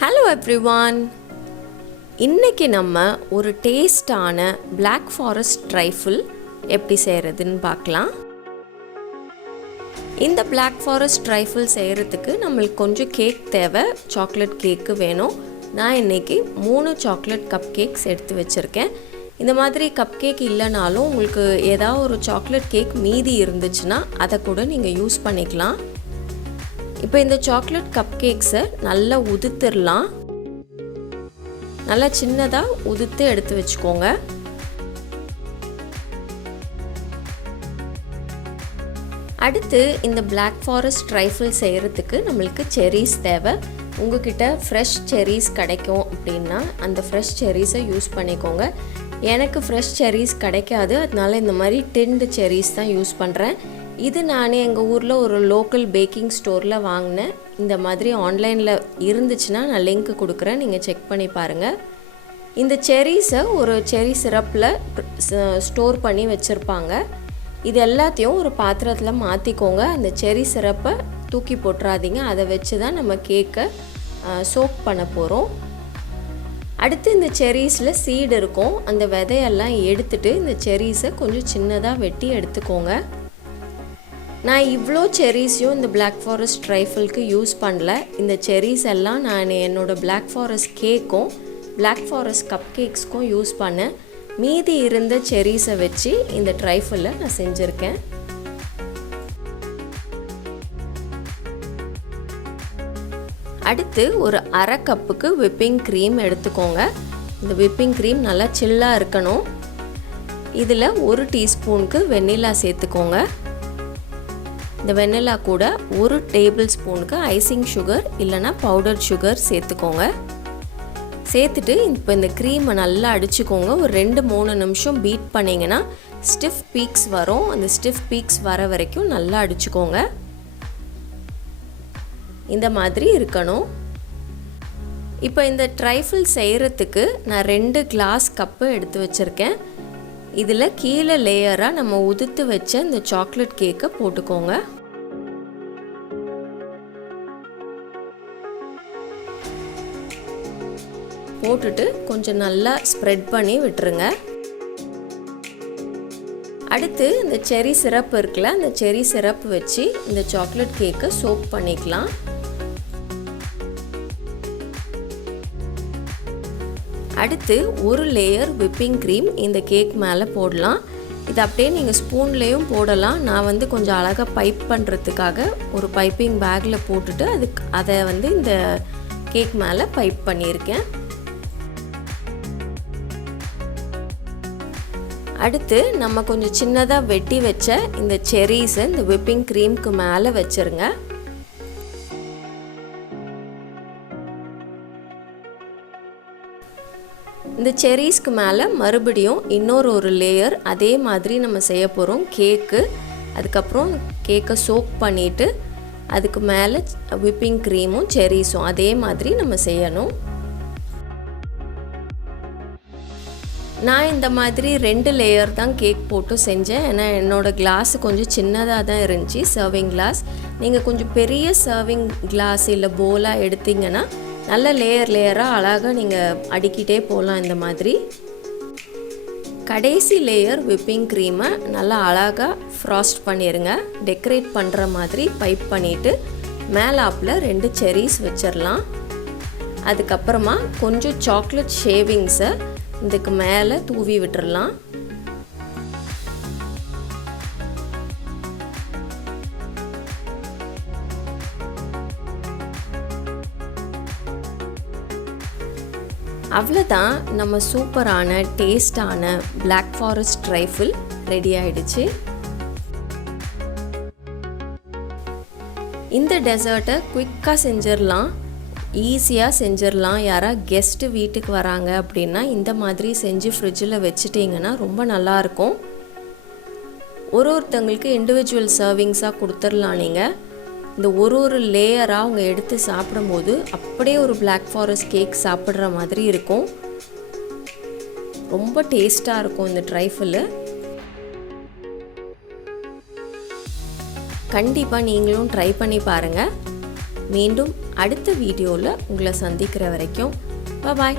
Hello everyone. இன்னைக்கு நம்ம ஒரு டேஸ்டான Black Forest Trifle எப்படி செய்யறதுன்னு பார்க்கலாம். இந்த Black Forest Trifle செய்யறதுக்கு நமக்கு கொஞ்சம் கேக் தேவை. சாக்லேட் கேக் வேணும். நான் இன்னைக்கு 3 சாக்லேட் கப்கேக்ஸ் எடுத்து வச்சிருக்கேன். இந்த மாதிரி கப்கேக் இல்லனாலும் உங்களுக்கு ஏதாவது ஒரு சாக்லேட் கேக் மீதி இருந்துச்சுனா அத கூட நீங்க யூஸ் பண்ணிக்கலாம். இப்போ இந்த சாக்லேட் கப்கேக்ஸை நல்லா உதுத்திரலாம். நல்லா சின்னதா உதுத்து எடுத்து வச்சுக்கோங்க. அடுத்து இந்த Black Forest Trifle செய்யறதுக்கு நமக்கு செரிஸ் தேவை. உங்ககிட்ட ஃப்ரெஷ் செரிஸ் கிடைக்கும் அப்படின்னா அந்த ஃப்ரெஷ் செரிஸை யூஸ் பண்ணிக்கோங்க. எனக்கு ஃப்ரெஷ் செரிஸ் கிடைக்காது, அதனால இந்த மாதிரி டின்டு செரிஸ் தான் யூஸ் பண்ணுறேன். இது நானே எங்கள் ஊரில் ஒரு லோக்கல் பேக்கிங் ஸ்டோரில் வாங்கினேன். இந்த மாதிரி ஆன்லைனில் இருந்துச்சுன்னா நான் லிங்க் கொடுக்குறேன், நீங்கள் செக் பண்ணி பாருங்கள். இந்த செரிஸை ஒரு செரி சிரப்பில் ஸ்டோர் பண்ணி வச்சுருப்பாங்க. இது எல்லாத்தையும் ஒரு பாத்திரத்தில் மாற்றிக்கோங்க. அந்த செரி சிரப்பை தூக்கி போட்டுறாதீங்க, அதை வச்சு தான் நம்ம கேக்கை சோக் பண்ண போகிறோம். அடுத்து இந்த செரிஸில் சீடு இருக்கும், அந்த விதையெல்லாம் எடுத்துட்டு இந்த செரிஸை கொஞ்சம் சின்னதாக வெட்டி எடுத்துக்கோங்க. நான் இவ்வளோ செரிஸையும் இந்த Black Forest Trifleக்கு யூஸ் பண்ணல. இந்த செரிஸ் எல்லாம் நான் என்னோடய Black Forest கேக்கும் Black Forest கப்கேக்ஸ்க்கும் யூஸ் பண்ணேன். மீதி இருந்த செரிஸை வச்சு இந்த ட்ரைஃபிளை நான் செஞ்சுருக்கேன். அடுத்து ஒரு அரை கப்புக்கு விப்பிங் க்ரீம் எடுத்துக்கோங்க. இந்த விப்பிங் க்ரீம் நல்லா சில்லாக இருக்கணும். இதில் 1 டீஸ்பூனுக்கு வெண்ணிலா சேர்த்துக்கோங்க. இந்த வெண்ணிலா கூட 1 டேபிள் ஸ்பூனுக்கு ஐசிங் சுகர் இல்லைனா பவுடர் சுகர் சேர்த்துக்கோங்க. சேர்த்துட்டு இப்போ இந்த க்ரீமை நல்லா அடிச்சுக்கோங்க. ஒரு 2-3 நிமிஷம் பீட் பண்ணிங்கன்னா ஸ்டிஃப் பீக்ஸ் வரும். அந்த ஸ்டிஃப் பீக்ஸ் வர வரைக்கும் நல்லா அடிச்சுக்கோங்க. இந்த மாதிரி இருக்கணும். இப்போ இந்த ட்ரைஃபிள் செய்கிறதுக்கு நான் 2 கிளாஸ் கப்பு எடுத்து வச்சுருக்கேன். இதில் கீழே லேயராக நம்ம உதுத்து வச்ச இந்த சாக்லேட் கேக்கை போட்டுக்கோங்க. போட்டுட்டு கொஞ்சம் நல்லா ஸ்ப்ரெட் பண்ணி விட்டுருங்க. அடுத்து இந்த செரி சிரப் இருக்குல்ல, அந்த செரி சிரப் வச்சு இந்த சாக்லேட் கேக்கை சோக் பண்ணிக்கலாம். அடுத்து ஒரு லேயர் விப்பிங் க்ரீம் இந்த கேக் மேலே போடலாம். இது அப்படியே நீங்கள் ஸ்பூன்லேயும் போடலாம். நான் கொஞ்சம் அழகாக பைப் பண்ணுறதுக்காக ஒரு பைப்பிங் பேக்கில் போட்டுட்டு அதை இந்த கேக் மேலே பைப் பண்ணியிருக்கேன். அடுத்து நம்ம கொஞ்சம் சின்னதாக வெட்டி வச்ச இந்த செரிஸை இந்த விப்பிங் க்ரீம்க்கு மேலே வச்சுருங்க. இந்த செரிஸ்க்கு மேலே மறுபடியும் இன்னொரு லேயர் அதே மாதிரி நம்ம செய்ய போகிறோம் கேக்கு. அதுக்கப்புறம் கேக்கை சோக் பண்ணிவிட்டு அதுக்கு மேலே விப்பிங் க்ரீமும் செரிஸும் அதே மாதிரி நம்ம செய்யணும். நான் இந்த மாதிரி 2 லேயர் தான் கேக் போட்டு செஞ்சேன். ஏன்னா என்னோடய கிளாஸு கொஞ்சம் சின்னதாக தான் இருந்துச்சு, சர்விங் கிளாஸ். நீங்கள் கொஞ்சம் பெரிய சர்விங் கிளாஸ் இல்லை போலாக எடுத்திங்கன்னா நல்ல லேயராக அழகாக நீங்கள் அடிக்கிட்டே போகலாம். இந்த மாதிரி கடைசி லேயர் விப்பிங் க்ரீமை நல்லா அழகாக ஃப்ராஸ்ட் பண்ணிடுங்க. டெக்கரேட் பண்ணுற மாதிரி பைப் பண்ணிவிட்டு மேலாப்பில் 2 செரிஸ் வச்சிடலாம். அதுக்கப்புறமா கொஞ்சம் சாக்லேட் ஷேவிங்ஸை இதுக்கு மேலே தூவி விட்டுறலாம். அவ்வளோதான், நம்ம சூப்பரான டேஸ்டான Black Forest Trifle ரெடி ஆயிடுச்சு. இந்த டெசர்ட்டை குயிக்காக செஞ்சிடலாம், ஈஸியாக செஞ்சிடலாம். யாராவது கெஸ்ட்டு வீட்டுக்கு வராங்க அப்படின்னா இந்த மாதிரி செஞ்சு ஃப்ரிட்ஜில் வச்சுட்டிங்கன்னா ரொம்ப நல்லாயிருக்கும். ஒருத்தங்களுக்கு இண்டிவிஜுவல் சர்விங்ஸாக கொடுத்துடலாம். நீங்கள் இந்த ஒரு லேயராக அவங்க எடுத்து சாப்பிடும்போது அப்படியே ஒரு Black Forest கேக் சாப்பிட்ற மாதிரி இருக்கும். ரொம்ப டேஸ்ட்டாக இருக்கும் இந்த ட்ரைஃபிள். கண்டிப்பாக நீங்களும் ட்ரை பண்ணி பாருங்கள். மீண்டும் அடுத்த வீடியோவில் உங்களை சந்திக்கிற வரைக்கும் பாய்.